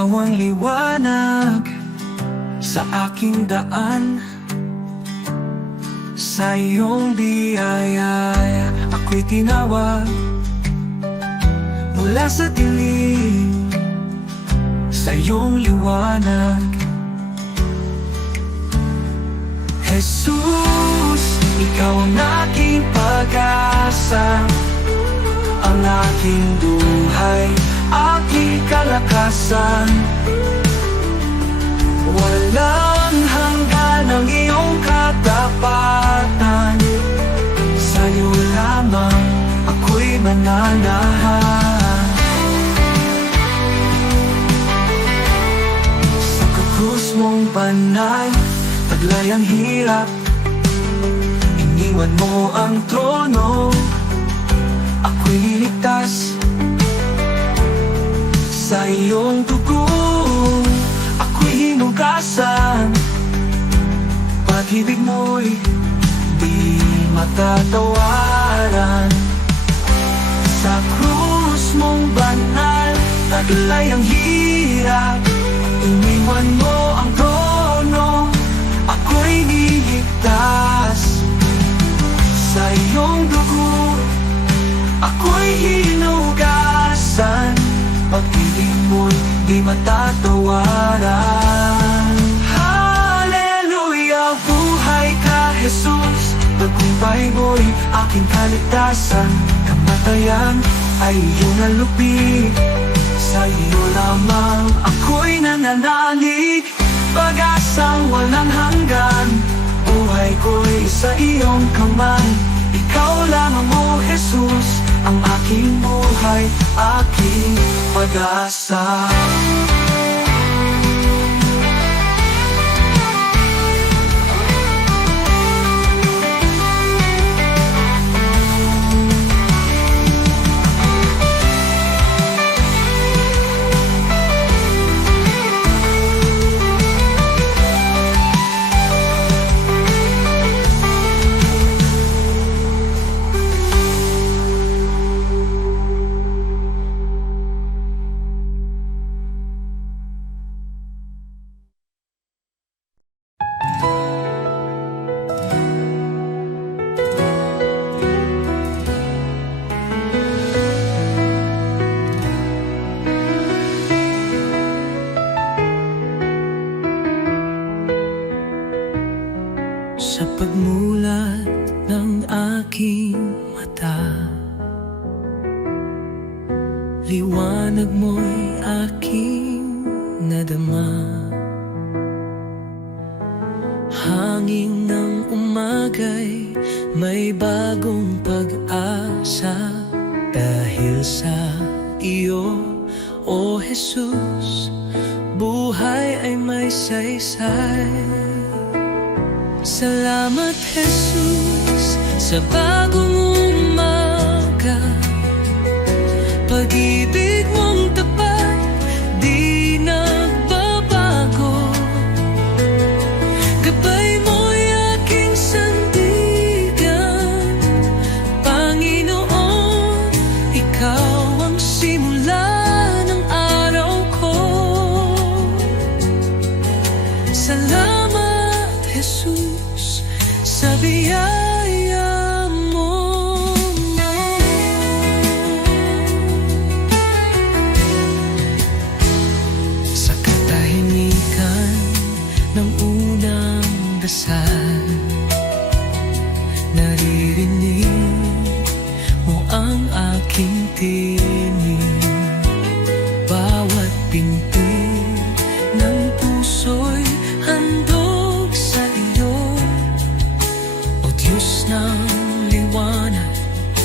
Ikaw ang liwanag sa aking daan. Sa iyong biyaya ako'y tinawag mula sa dilim, sa iyong liwanag. Jesus, ikaw ang aking pag-asa, ang aking buhay, aking kalakasan. Walang hanggan ang iyong katapatan, sa'yo lamang ako'y mananahan. Sa krus mong banal, taglay ang hirap, iniwan mo ang trono, ako'y niligtas. Sa iyong dugo ako'y hinugasan, pag-ibig mo'y di matatawaran. Sa krus mong banal, taglay ang hirap, iniwan mo ang trono, ako'y niligtas. Sa iyong dugo ako'y hinugasan, pag-ibig mo'y di matatawaran. Hallelujah, buhay ka Jesus, tagumpay mo'y aking kaligtasan. Kamatayan ay iyong nalupi, sa iyo lamang ako'y nananalig. Pag-asang walang hanggan, buhay ko'y sa iyong kamay. Ikaw lamang mo Jesus, ang aking buhay, aking pag-asa. Sa pagmulat ng aking mata, liwanag mo'y aking nadama. Hangin ng umaga'y may bagong pag-asa, dahil sa iyo, O Jesus, buhay ay may saysay. Salamat Jesus sa bagong umaga, pag-ibig mong tapat di nagbabago. Gabay mo'y aking sandigan, Panginoon, ikaw ang simula ng araw ko. Salamat Jesus sa biyaya mo. Sa katahimikan ng unang dasal, naririnig mo ang aking tinig. Bawat pinti ng puso'y handog sa iyo, O Diyos ng liwanag,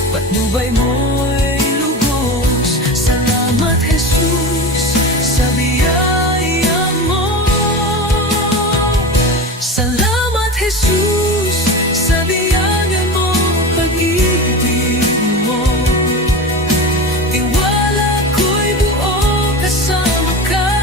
patnubay mo'y lubos. Salamat Jesus sa biyaya mo. Salamat Jesus sa biyaya mo, pag-ibig mo. Tiwala ko'y buo kasama ka.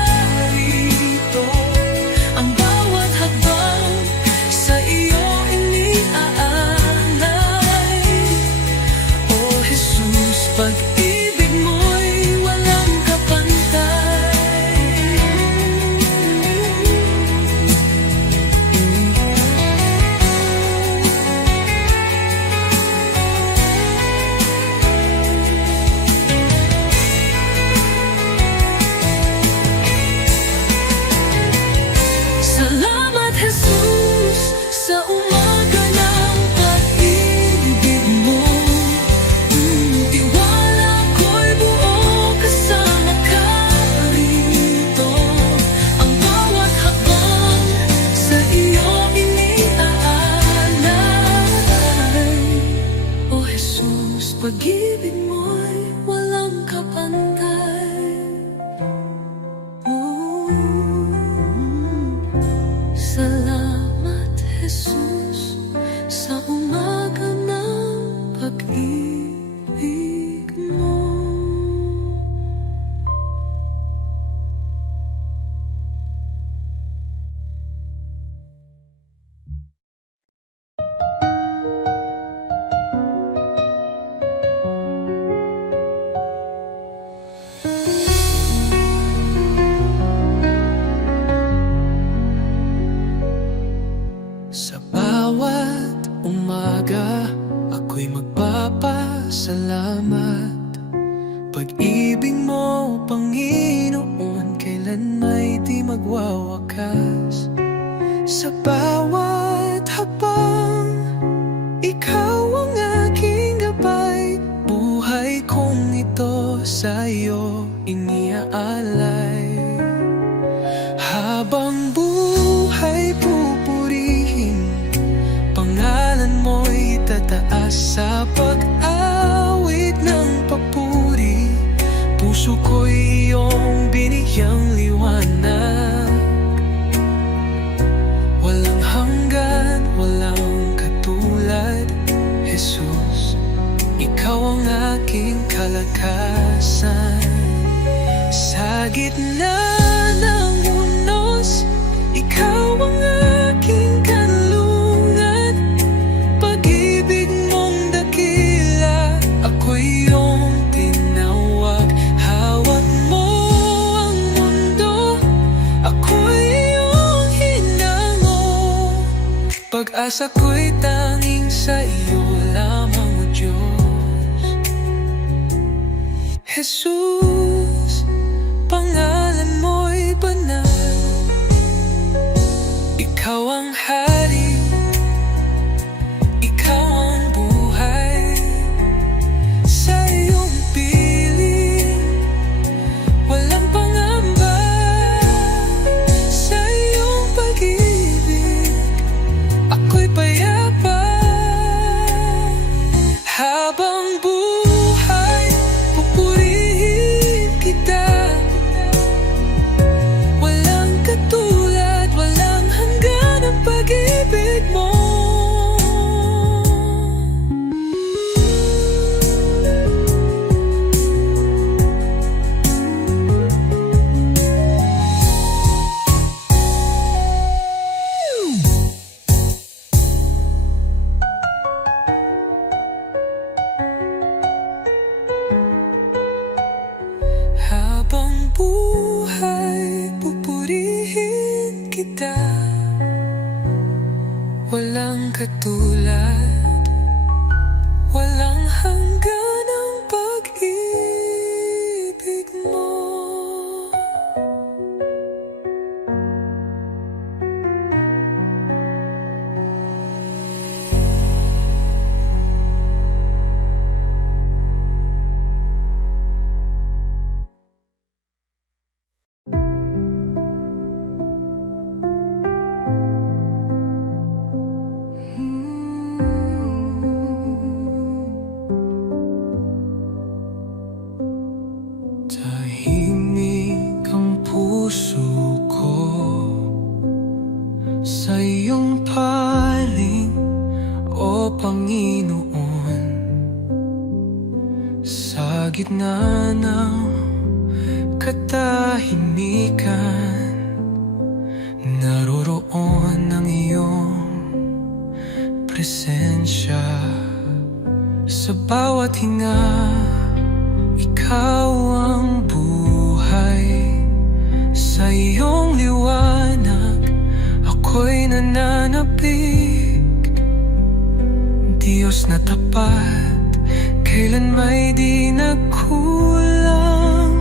Salamat, Jesus, sa umaga ng pag-ibig mo. Sa bawat umaga, ako'y magpapasalamat. Pag-ibig mo, Panginoon, kailan may di magwawakas. Sa bawat habang, ikaw ang aking gabay. Buhay kong ito sa'yo iniaalay. Habang buhay pupurihin, pangalan mo'y tataas sa pag-awit ng papuri. Puso ko'y iyong binigyang liwanag, walang hanggan, walang katulad. Jesus, ikaw ang aking kalakasan. Sa gitna ng unos, ikaw ang aking kanlungan. Pag-ibig mong dakila, ako'y iyong tinawag. Hawak mo ang mundo, ako'y iyong hinango. Pag-asa ko'y tanging sa iyo lamang, O Diyos. Jesus, pangalan mo'y banal. Ikaw ang hari, ikaw ang buhay. Sa iyong piling, walang pangamba. Sa iyong pag-ibig, ako'y payapa. Habang buhay, pupurihin kita. Walang katulad, walang hanggan ang pag-ibig mo. Habang buhay, pupurihin kita. Walang katulad, walang hanggan ang pag-ibig mo. Tahimik ang puso ko sa iyong paling, O Panginoon. Sa gitna ng katahimikan, naroroon ang iyong presensya. Sa bawat hinga, ikaw ang buhay. Sa iyong liwanag, ako'y nananapig. Diyos na tapat, kailan may di nagkulang.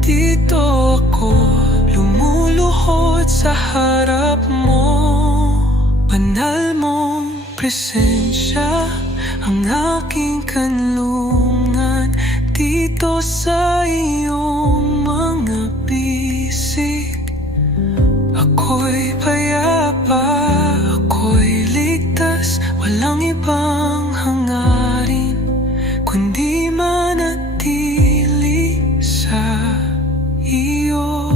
Dito ako lumuluhod sa harap mo. Banal mong presensya, ang aking kanlungan. Dito sa iyong mga bisig, ako'y payapa, ako'y ligtas. Walang ibang hangarin, kundi manatili sa iyo.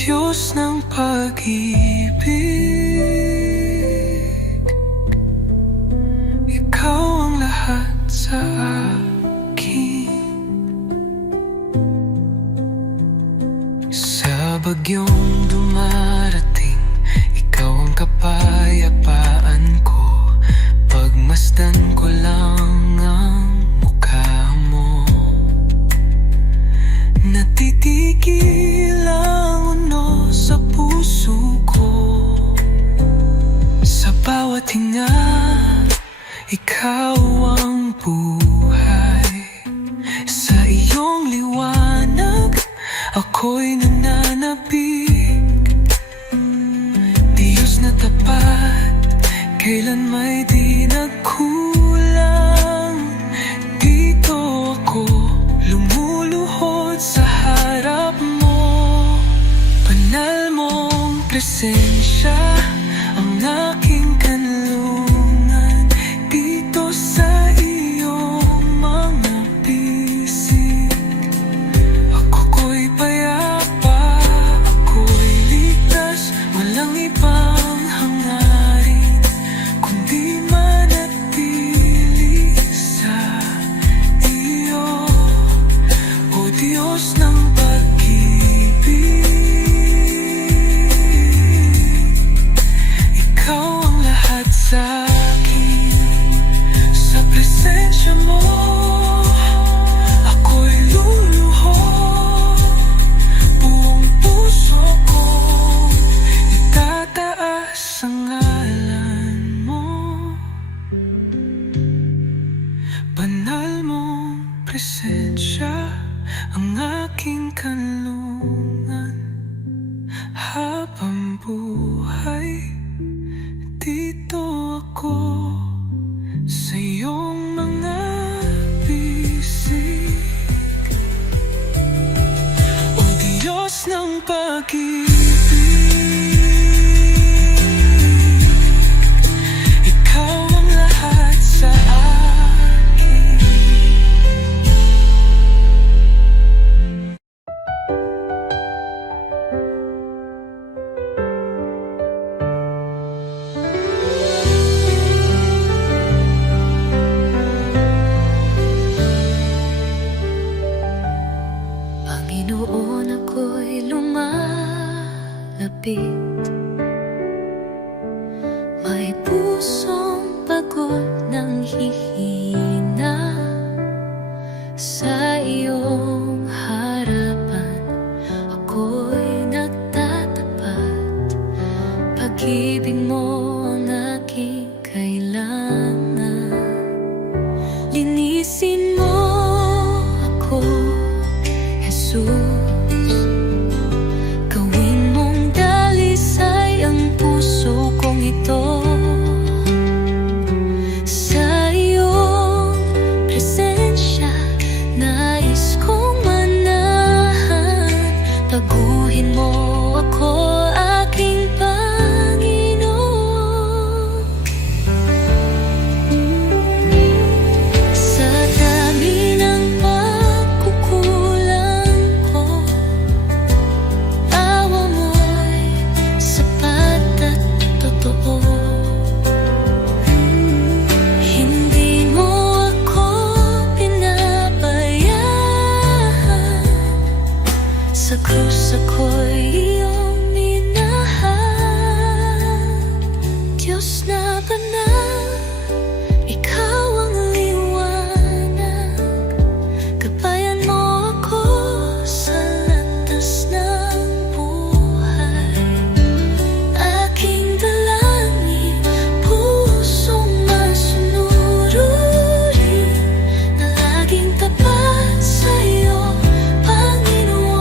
Diyos ng pag-ibig, Ikaw ang lahat sa akin. Sa bagyong dumarating, Ikaw ang kapayapaan ko. Pagmasdan ko lang ang mukha mo, natitigil ang uno sa puso ko. Sa bawat hinga, Ikaw ang buhay. Sa iyong liwanag, ako'y nananabik. Diyos na tapat, kailan may di nagkulang. Dito ako lumuluhod sa harap mo. Banal mong presensya ang aking kanlungan. Dito sa iyong mga bisig, ako'y payapa, ako'y ligtas. Walang ibang hangarin kundi manatili sa iyo, O Diyos ng pag-ibig. Ikaw ang lahat sa akin. Sa presensya mo, ako'y luluhod. Buong puso kong itataas ang ngalan mo. Banal mong presensya ang aking kanlungan. Habang buhay, dito ako sa iyong mga bisig. O Diyos ng pag-ibig, Ikaw ang lahat sa akin. Panginoon, ako'y lumalapit. May pusong pagod ng hihina. Sa iyong harapan, ako'y nagtatapat. Pag-ibig mo ang aking kailangan. Linisin mo ako, Jesus. Gawin mong dalisay ang puso kong ito. Sa iyong presensya, nais kong manahan. Taguhin mo ako, aking Panginoon. Sa dami ng pagkukulang ko, awa mo'y sapat at totoo. Hindi mo ako pinabayaan. Sa krus ako'y iyong minahal. Diyos na banal, Ikaw ang liwanag. Gabayan mo ako sa landas ng buhay. Aking dalangin, pusong masunuri na laging tapat sa iyo, Panginoon.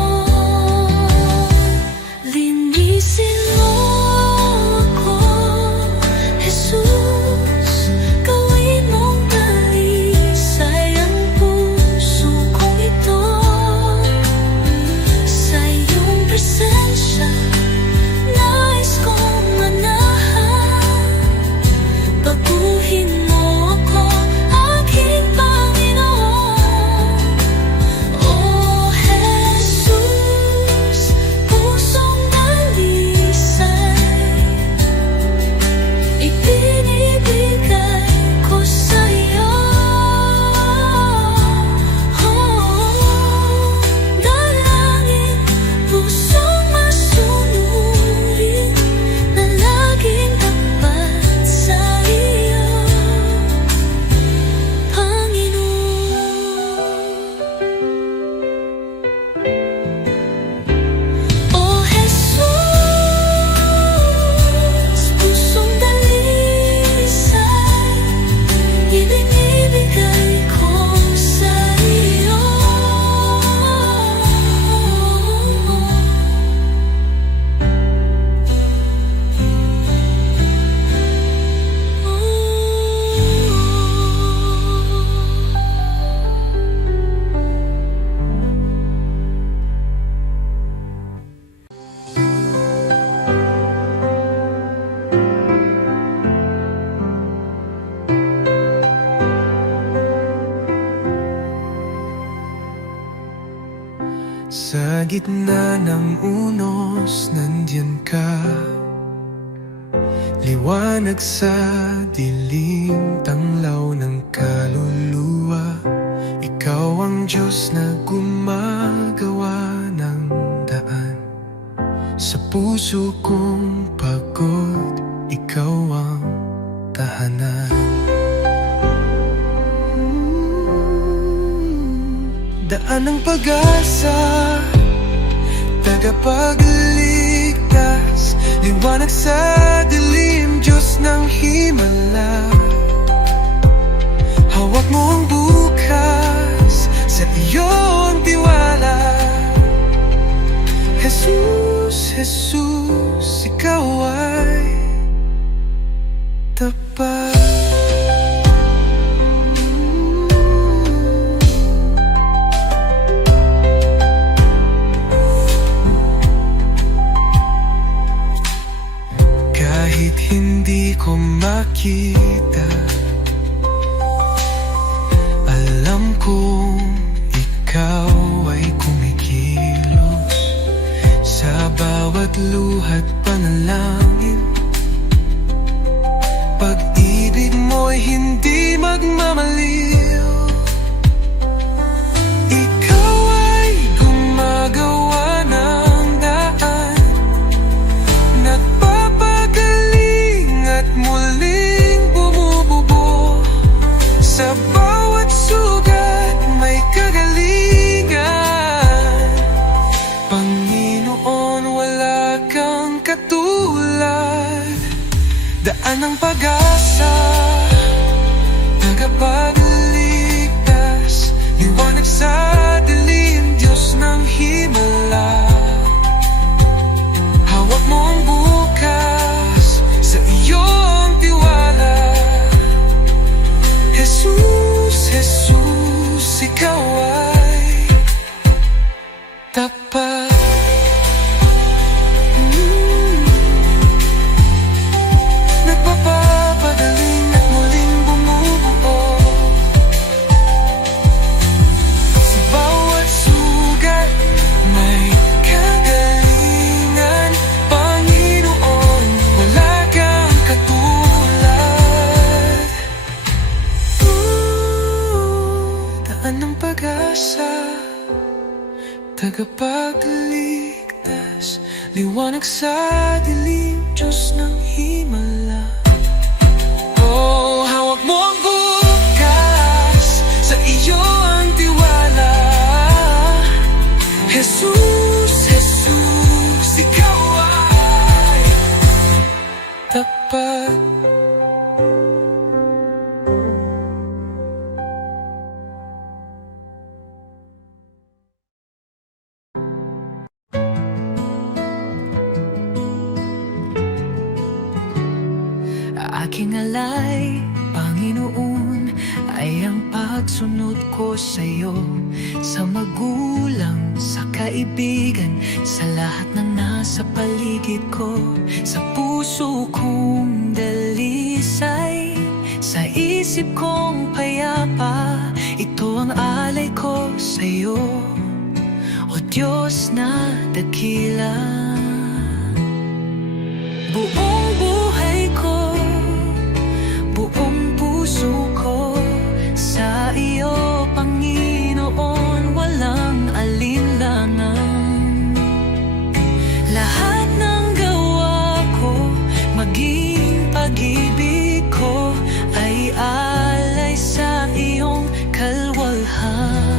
Sa gitna ng unos, nandiyan ka. Liwanag sa dilim, tanglaw ng kaluluwa. Ikaw ang Diyos na gumagawa ng daan. Sa puso kong pagod, ikaw ang tahanan. Daan ng pag-asa, tagapagligtas, liwanag sa dilim, Diyos ng himala. Hawak mo ang bukas, sa iyo ang tiwala. Jesus, Jesus, ikaw ay tapat. Kahit hindi ko makita, alam kong ikaw ay kumikilos. Sa bawat luha't panalangin, pag-ibig mo'y hindi magmamaliw. Ikaw ay gumagawa ng daan, nagpapagaling at muling bumubuo. Sa bawat sugat may kagalingan. Panginoon, wala kang katulad. Daan ng pag-asa, tagapagligtas, liwanag sa dilim, Diyos ng himala. Hawak mo ang bukas, sa iyo ang tiwala. Jesus, Jesus, ikaw ay tapat. Nagpapapagaling at muling bumubuo. Sa bawat sugat may kagalingan. Panginoon, wala kang katulad. Daan ng pag-asa, tagapagligtas, liwanag sa dilim, Diyos ng himala. Oh, hawak mo ang bukas, sa iyo ang tiwala. Jesus, Jesus, ikaw ay tapat. Aking alay, Panginoon, ay ang pagsunod ko sa'yo. Sa magulang, sa kaibigan, sa lahat ng nasa paligid ko. Sa puso kong dalisay, sa isip kong payapa, ito ang alay ko sa'yo, O Diyos na dakila. Buong buhay ko, buong puso ko, sa iyo, Panginoon, walang alinlangan. Lahat ng gawa ko, maging pag-ibig ko, ay alay sa iyong kalwalhatian.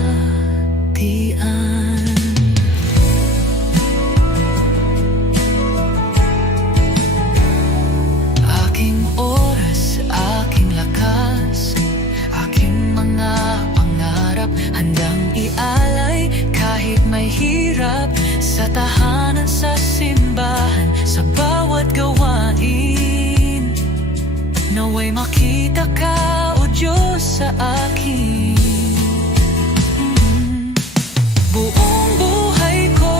Hirap sa tahanan, sa simbahan, sa bawat gawain. Naway makita ka, O Diyos, sa akin. Buong buhay ko,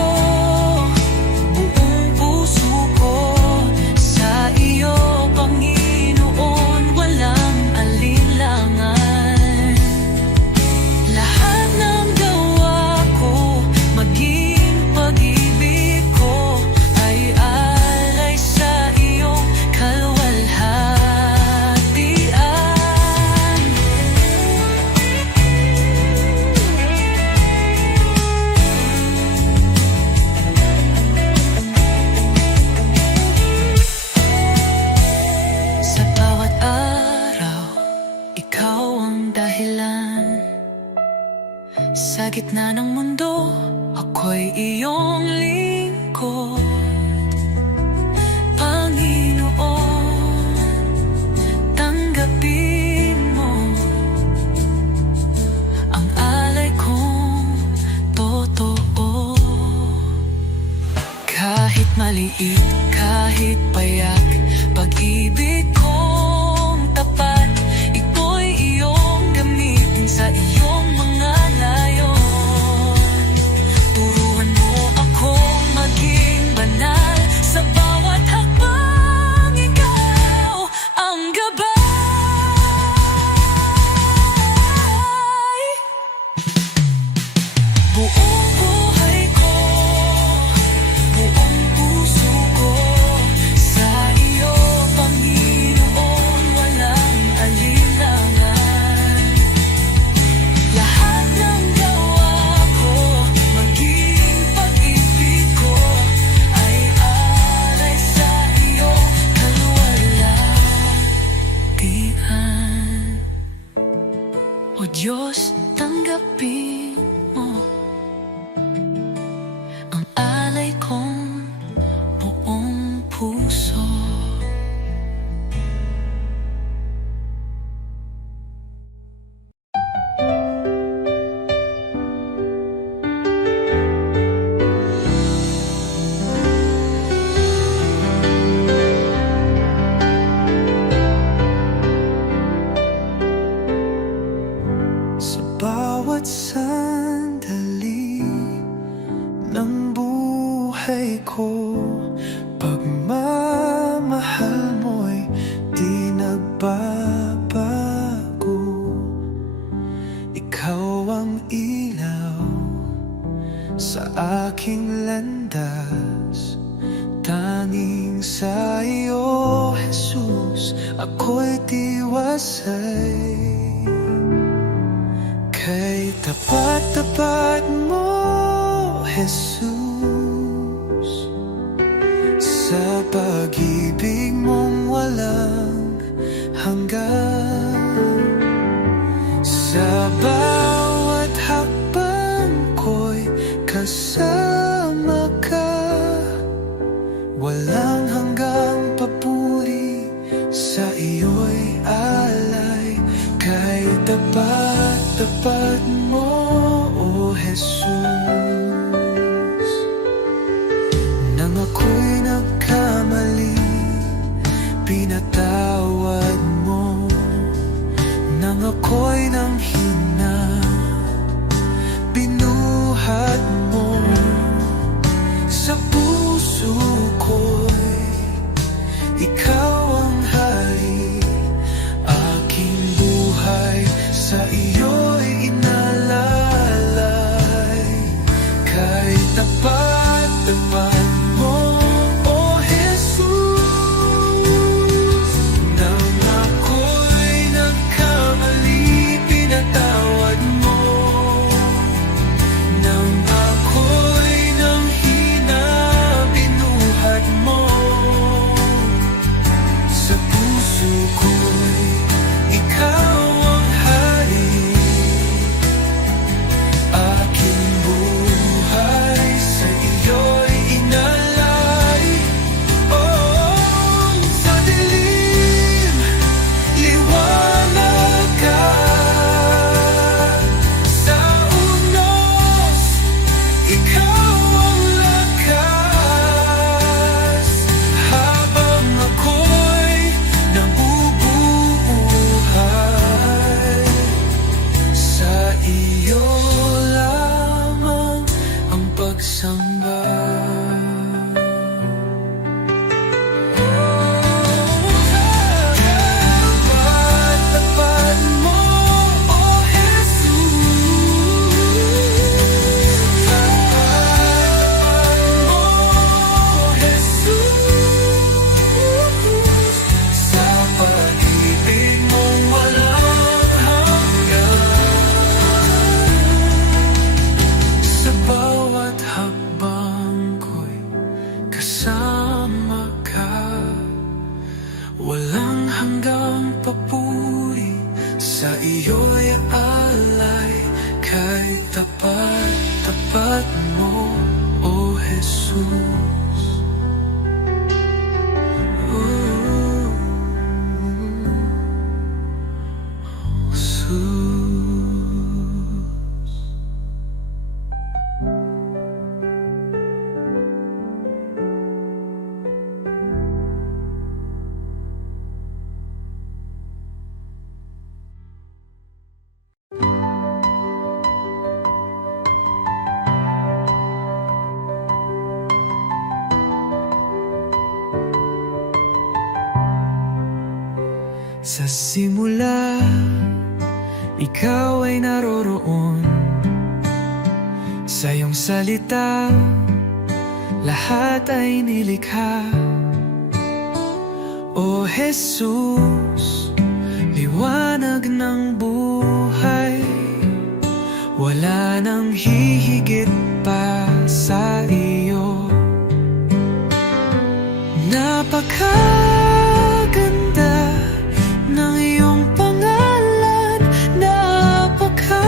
buong puso ko, sa iyo, Panginoon, walang alinlangan. Lahat ng gawa ko, maging iyong lingkod. Panginoon, tanggapin mo ang alay kong totoo. Kahit maliit, kahit payak, pag-ibig kong tapat, ito'y iyong gamitin sa iyong mga layon. Turuan mo akong maging banal, sa bawat hakbang ikaw ang gabay. Buong buhay ko, buong puso ko, sa iyo, Panginoon, walang alinlangan. Lahat ng gawa ko, maging pag-ibig ko, ay alay sa iyo, kaluwalhatian. O Diyos, tanggapin mo ang alay kong buong puso. Sa bawat sandali ng buhay ko, pagmamahal mo'y di nagbabago. Ikaw ang ilaw sa aking landas, tanging sa iyo, Jesus, ako'y tiwasay. Kay tapat-tapat mo, Jesus, sa pag-ibig mong walang hanggan. Sa bawat hakbang ko'y kasama ka, walang hanggang papuri, sa iyo'y alay. Kay tapat-tapat mo, O Jesus, nang ako'y nagkamali, pinatawad mo. Nang ako'y nanghina, Sa simula, ikaw ay naroroon. Sa iyong salita, lahat ay nilikha. O Jesus, liwanag ng buhay, wala nang hihigit pa sa iyo. Napakaganda ng iyong pangalan, napakabanal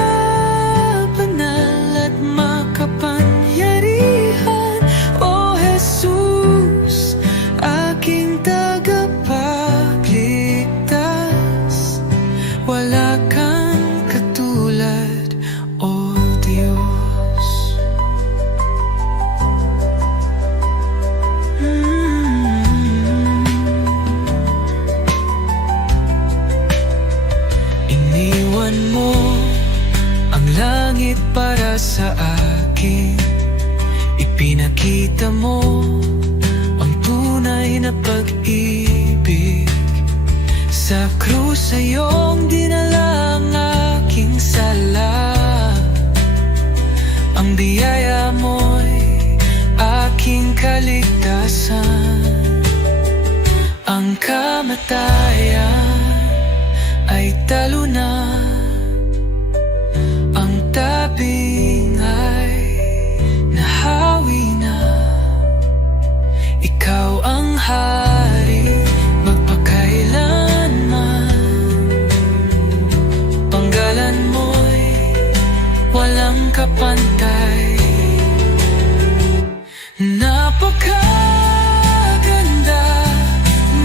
at makapangyarihan. O Jesus, aking tagapagligtas, wala kang katulad, O Diyos. Iniwan mo ang langit para sa akin. Ipinakita mo ang tunay na pag-ibig. Sa krus ay iyong dinala ang aking sala. Ang biyaya mo'y aking kaligtasan. Ang kamatayan ay talo na, ang tabing ay nahawi na. Ikaw ang hari magpakailanman. Panggalan mo'y walang kapantay. Napakaganda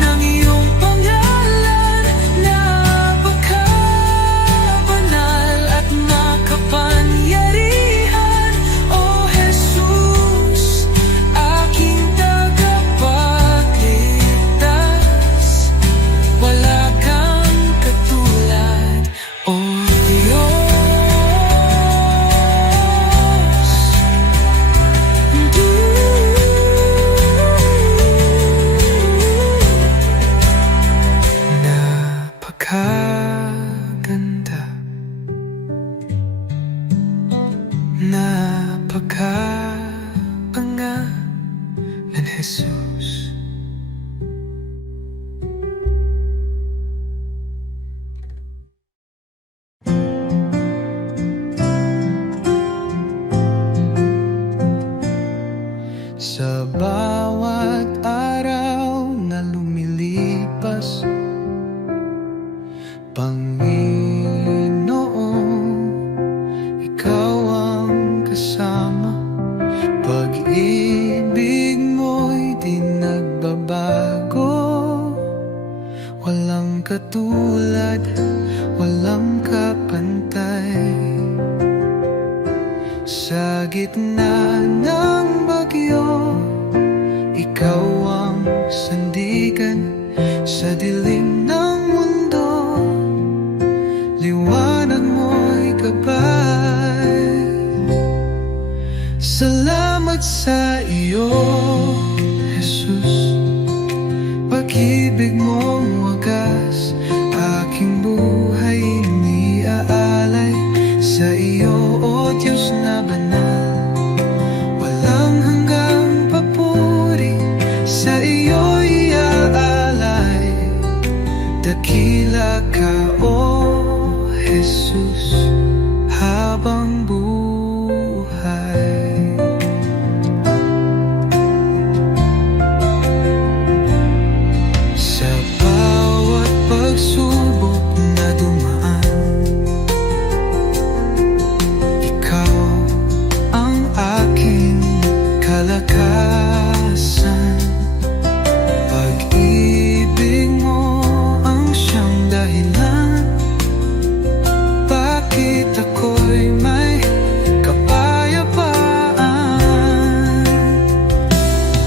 ng iyong pangalan, napakabanal at makapangyarihan. O Jesus, aking tagapagligtas, wala kang katulad, O Diyos. Napakaganda, napakapangalan, Jesus. Sa bawat araw na lumilipas, Panginoon, ikaw ang kasama. Pag-ibig mo'y di nagbabago, walang katulad, walang kapantay. Sa gitna ng bagyo, ikaw ang sandigan. Sa dilim ng mundo, liwanag mo'y gabay. Salamat sa iyo, Jesus. Pag-ibig mong wagas, aking buhay iniaalay. Sa iyo, O Diyos na banal, walang hanggang papuri. Sa iyo iaalay, dakila ka, O Jesus, habang buhay. Sa bawat pagsubok na dumaan, ikaw ang aking kalakasan. Pag-ibig mo ang siyang dahilan, bakit ako'y may kapayapaan.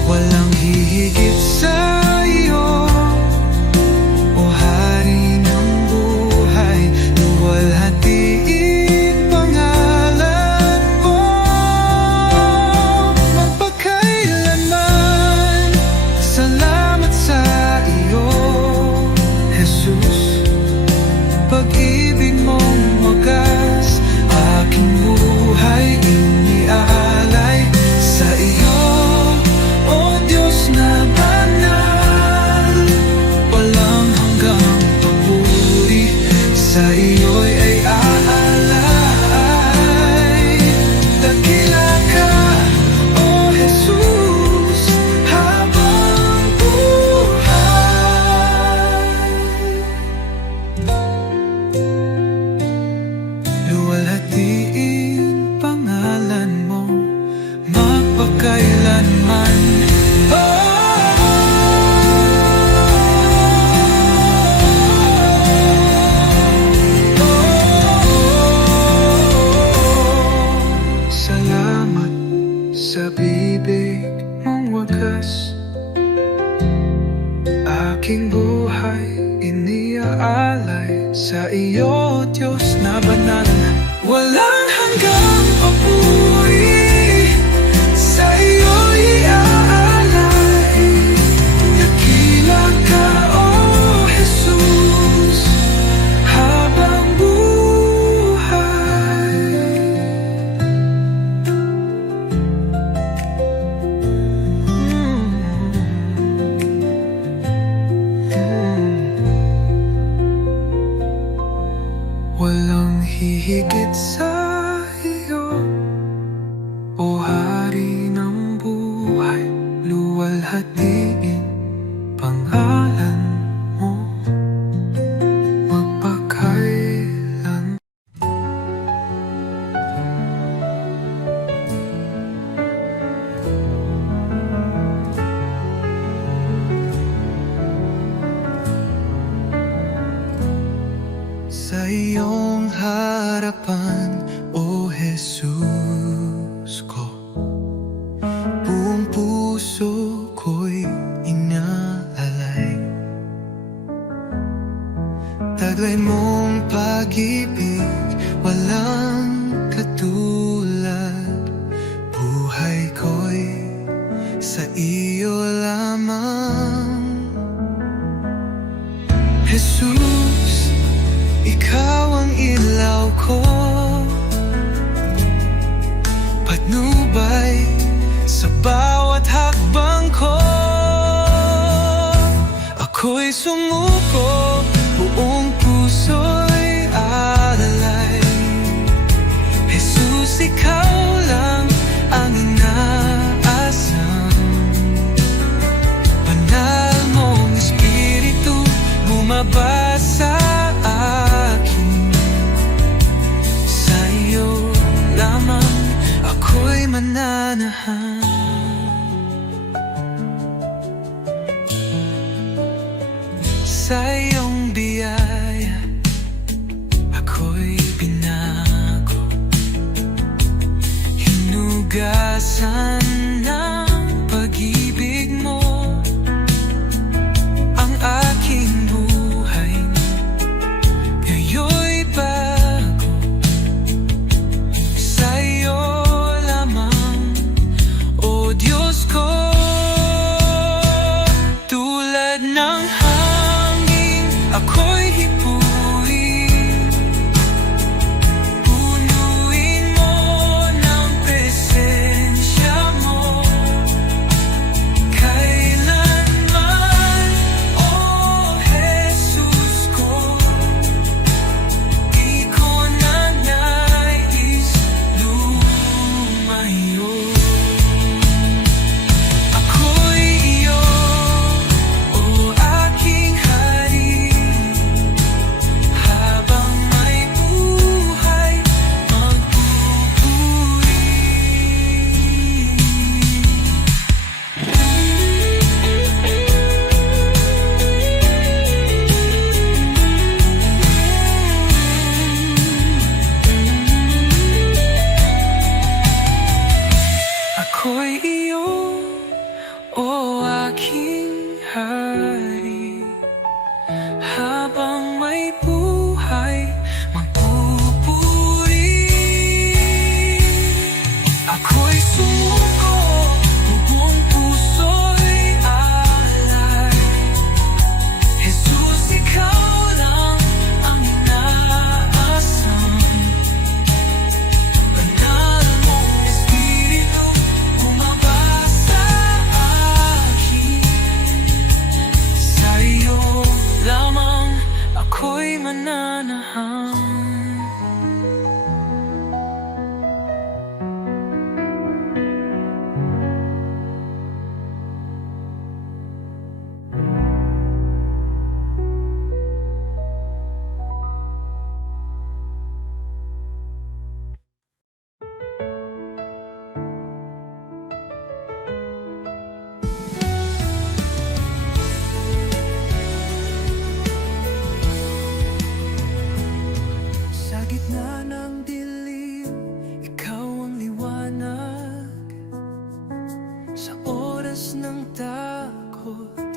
Walang hihigit sa iyo, O Hari ng buhay. Luwalhatiin pangalan mo magpakailanman. kailanman. Salamat sa bibig mong wagas, aking buhay iniaalay sa iyo, Diyos na banal. Walang hanggang papuri, sa iyo iaalay. Dakila ka, O Jesus, habang buhay. Walang hihigit sa iyo, O Hari ng buhay. Luwalhatiin pangalan mo magpakailan. Sa iyong harapan, O Jesus ko, buong puso ko'y inaalay. Taglay mong pag-ibig, walang katulad. Buhay ko'y sa iyo lamang. Jesus, ikaw ang ilaw ko, patnubay sa bawat hakbang ko. Ako'y sumuko, buong puso'y alalay. Jesus, ikaw lang ang inaasam. Banal mong Espiritu bumaba sa akin. Sa iyo lamang ako'y mananahan. Sa iyong biyaya ako'y binago, hinugasan ng pag-ibig mo ang aking buhay. Ngayon'y bago, sa iyo lamang, O Diyos ko. Tulad ng hangin ako'y hipuin, punuin mo ng presensya mo kailanman, O Jesus ko. Di ko na nais lumayo. Ako'y iyo, O aking Hari, habang may buhay magpupuri. Ako'y iyo, O aking Hari, habang may buhay magpupuri. Ako'y sumuko, buong puso'y alay. Jesus, ikaw lang ang inaasam. Banal mong Espiritu bumaba sa akin. sa oras ng takot.